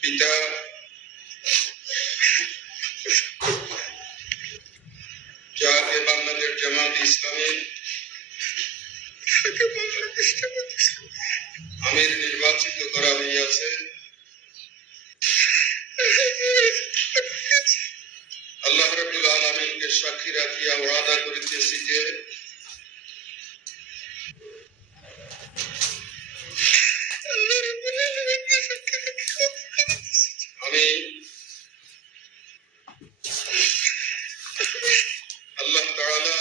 পিতা বাংলাদেশ জামাত ইসলামী আমির নির্বাচিত করা হইয়াছে। আল্লাহ রাব্বুল আলামিনকে সাক্ষী রাখিয়া ওয়াদা করিতেছি যে আমি আল্লাহ তাআলা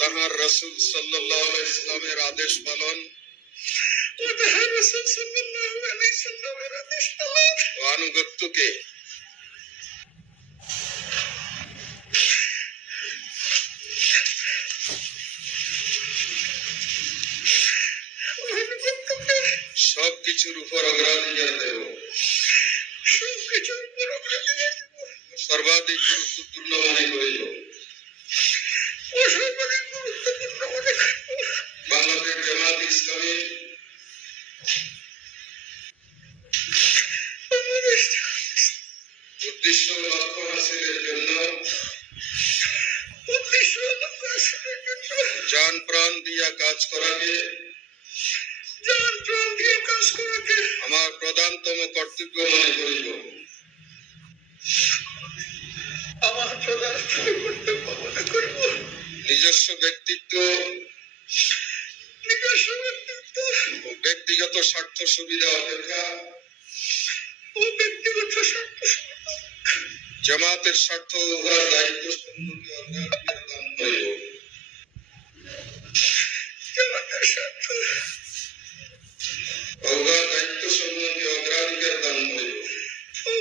তাহার রাসূল সাল্লাল্লাহু আলাইহি সাল্লামের আদেশ পালন ও আনুগত্যকে সবকিছুর উপর অগ্রাধিকার দেব, সর্বাধিক গুরুত্বপূর্ণ মনে করিব। বাংলাদেশ জামাত ইসলামী উদ্দেশ্য লক্ষ্য হাসিলের জন্য জান প্রাণ দিয়া কাজ করাকে আমার প্রধানতম কর্তব্য মনে করিব। নিজস্ব ব্যক্তিত্ব ব্যক্তিগত স্বার্থ সুবিধা অপেক্ষা জামাতের স্বার্থ উহার দায়িত্ব সম্মুখে অগ্রাধিকার দান করিব।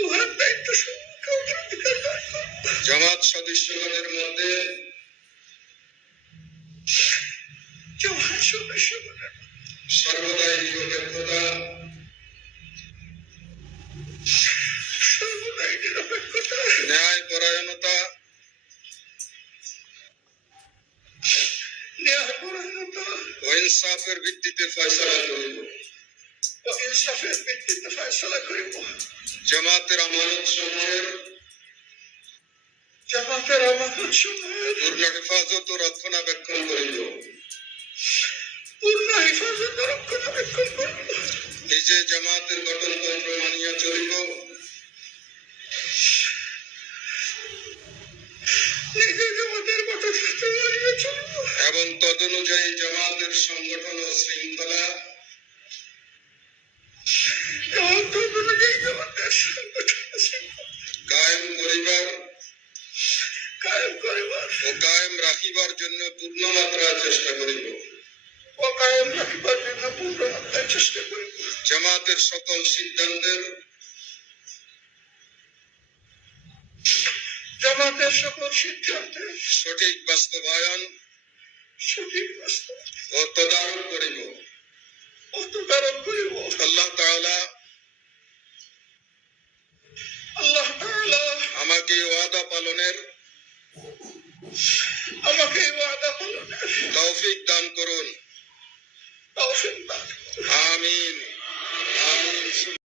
উহার দায়িত্ব সম্মুখে অগ্রাধিকার দান করিব। জামাত সদস্যগণের মধ্যে সর্বদাই নিরপেক্ষতা ন্যায় পরায়ণতা ও ইনসাফের ভিত্তিতে ফয়সালা করিব। জামাতের আমানত সমূহের পূর্ণ হেফাজত ও রক্ষণাবেক্ষণ করিব। নিজে জামাতের গঠনতন্ত্র মানিয়া চলিব এবং তদনুযায়ী জামাতের সংগঠন ও শৃঙ্খলা কায়েম করিবার ও কায়েম রাখিবার জন্য পূর্ণ মাত্রায় চেষ্টা করিব। জামাতের সকল সিদ্ধান্তের সঠিক বাস্তবায়ন ও তদারক করিব। আল্লাহ তাআলা আমাকে ওয়াদা পালনের তৌফিক দান করুন। আমিন।